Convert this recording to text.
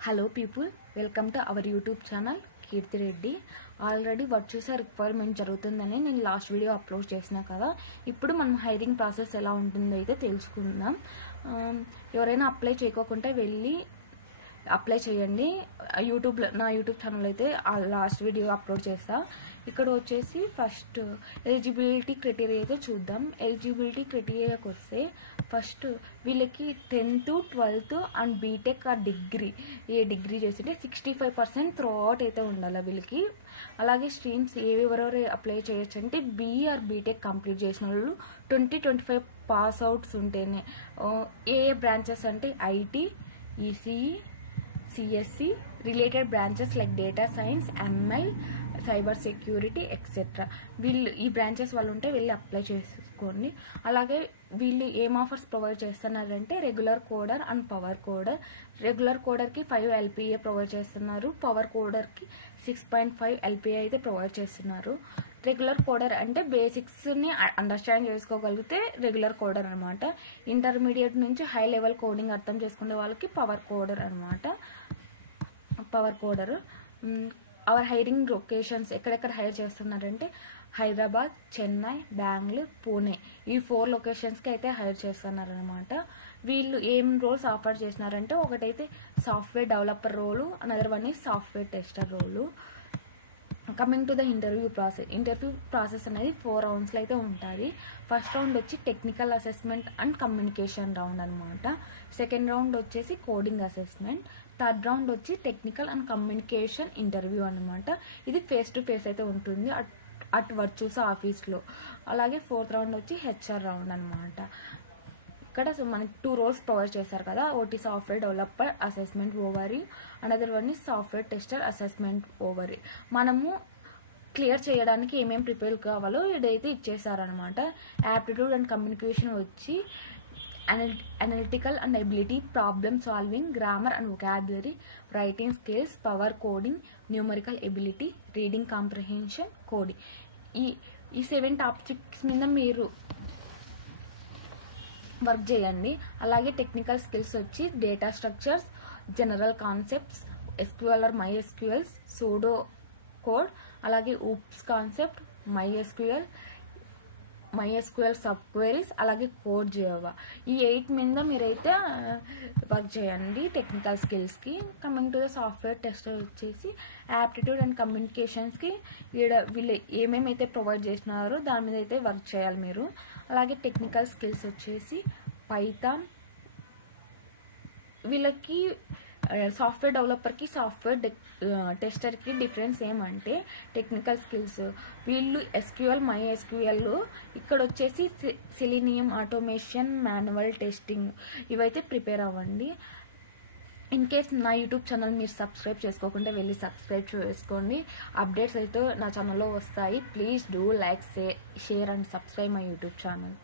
Hello people, welcome to our YouTube channel Kirti Reddy. Already Virtusa requirement జరుగుతుందని నేను last video upload చేసినా కదా. ఇప్పుడు మనం హైరింగ్ ప్రాసెస్ ఎలా ఉంటుందో అయితే తెలుసుకుందాం. ఎవరైనా అప్లై చేయకోకుంటే వెళ్ళి అప్లై చేయండి. నా యూట్యూబ్ ఛానల్ అయితే లాస్ట్ వీడియో అప్లోడ్ చేస్తా. ఇక్కడ వచ్చేసి ఫస్ట్ ఎలిజిబిలిటీ క్రైటీరియా అయితే చూద్దాం. ఎలిజిబిలిటీ క్రైటీరియాకి వస్తే ఫస్ట్ వీళ్ళకి 10th 12th అండ్ బీటెక్ ఆ డిగ్రీ డిగ్రీ చేసింటే 65% త్రూ అవుట్ అయితే ఉండాలి వీళ్ళకి. అలాగే స్ట్రీమ్స్ ఎవరెవరు అప్లై చేయొచ్చు అంటే బీఆర్ బీటెక్ కంప్లీట్ చేసిన వాళ్ళు 20-25 పాస్ అవుట్స్ ఉంటేనే. ఏ బ్రాంచెస్ అంటే IT, ECE, CSC, related branches like data science, ML, cyber security etcetera. వీళ్ళు ఈ బ్రాంచెస్ వాళ్ళు ఉంటే వెళ్ళి అప్లై చేసుకోండి. అలాగే వీళ్ళు ఏం ఆఫర్స్ ప్రొవైడ్ చేస్తున్నారంటే regular coder and power coder. Regular కోడర్కి 5 LPA ప్రొవైడ్ చేస్తున్నారు, పవర్ కోడర్కి 6.5 LPA అయితే ప్రొవైడ్ చేస్తున్నారు. రెగ్యులర్ కోడర్ అంటే బేసిక్స్ని అండర్స్టాండ్ చేసుకోగలిగితే రెగ్యులర్ కోడర్ అనమాట. ఇంటర్మీడియట్ నుంచి హై లెవెల్ కోడింగ్ అర్థం చేసుకునే వాళ్ళకి పవర్ కోడర్ అనమాట. Power coder. Our hiring locations ఎక్కడెక్కడ హైర్ చేస్తున్నారంటే హైదరాబాద్, చెన్నై, బెంగళూరు, పూణే ఈ 4 లొకేషన్స్కి అయితే హైర్ చేస్తున్నారు అనమాట. వీళ్ళు ఏం రోల్స్ ఆఫర్ చేసినారంటే ఒకటైతే software developer role, another one is software tester role. Coming to the interview process అనేది 4 రౌండ్స్లో అయితే ఉంటుంది. ఫస్ట్ రౌండ్ వచ్చి technical assessment and communication round అనమాట. సెకండ్ రౌండ్ వచ్చేసి కోడింగ్ అసెస్మెంట్. థర్డ్ రౌండ్ వచ్చి టెక్నికల్ అండ్ కమ్యూనికేషన్ ఇంటర్వ్యూ అనమాట. ఇది face to face అయితే ఉంటుంది అట్ వర్చుసా ఆఫీస్లో. అలాగే ఫోర్త్ రౌండ్ వచ్చి హెచ్ఆర్ రౌండ్ అనమాట. ఇక్కడ మనకి 2 రోల్స్ ప్రొవైడ్ చేశారు కదా. ఒకటి software developer assessment ovary, another one is software tester assessment ovary. మనము క్లియర్ చేయడానికి ఏమేమి ప్రిపేర్ కావాలో ఇదైతే ఇచ్చేసారనమాట. యాప్టిట్యూడ్ అండ్ కమ్యూనికేషన్ వచ్చి analytical and ability, problem solving, grammar and vocabulary, writing skills, power coding, numerical ability, reading comprehension, coding. ఈ 7 topics మీద మీరు work చేయండి. అలాగే టెక్నికల్ స్కిల్స్ వచ్చి data structures, general concepts, SQL or MySQL, pseudo code, అలాగే OOPS concept, MySQL sub queries, అలాగే code Java. ఈ 8 మీద మీరైతే వర్క్ చేయండి టెక్నికల్ స్కిల్స్కి. Coming to the software tester వచ్చేసి యాప్టిట్యూడ్ అండ్ కమ్యూనికేషన్స్కి వీళ్ళు ఏమేమైతే ప్రొవైడ్ చేసినారో దాని మీద అయితే వర్క్ చేయాలి మీరు. అలాగే టెక్నికల్ స్కిల్స్ వచ్చేసి పైథాన్. వీళ్ళకి సాఫ్ట్వేర్ డెవలపర్కి సాఫ్ట్వేర్ టెస్టర్కి డిఫరెన్స్ ఏమంటే టెక్నికల్ స్కిల్స్ వీళ్ళు SQL, MySQL, ఇక్కడ వచ్చేసి సెలీనియం ఆటోమేషన్, మాన్యువల్ టెస్టింగ్ ఇవైతే ప్రిపేర్ అవ్వండి. ఇన్ కేస్ నా యూట్యూబ్ ఛానల్ మీరు సబ్స్క్రైబ్ చేసుకోకుండా వెళ్ళి సబ్స్క్రైబ్ చేసుకోండి. అప్డేట్స్ అయితే నా ఛానల్లో వస్తాయి. Please do like, share and subscribe my YouTube channel.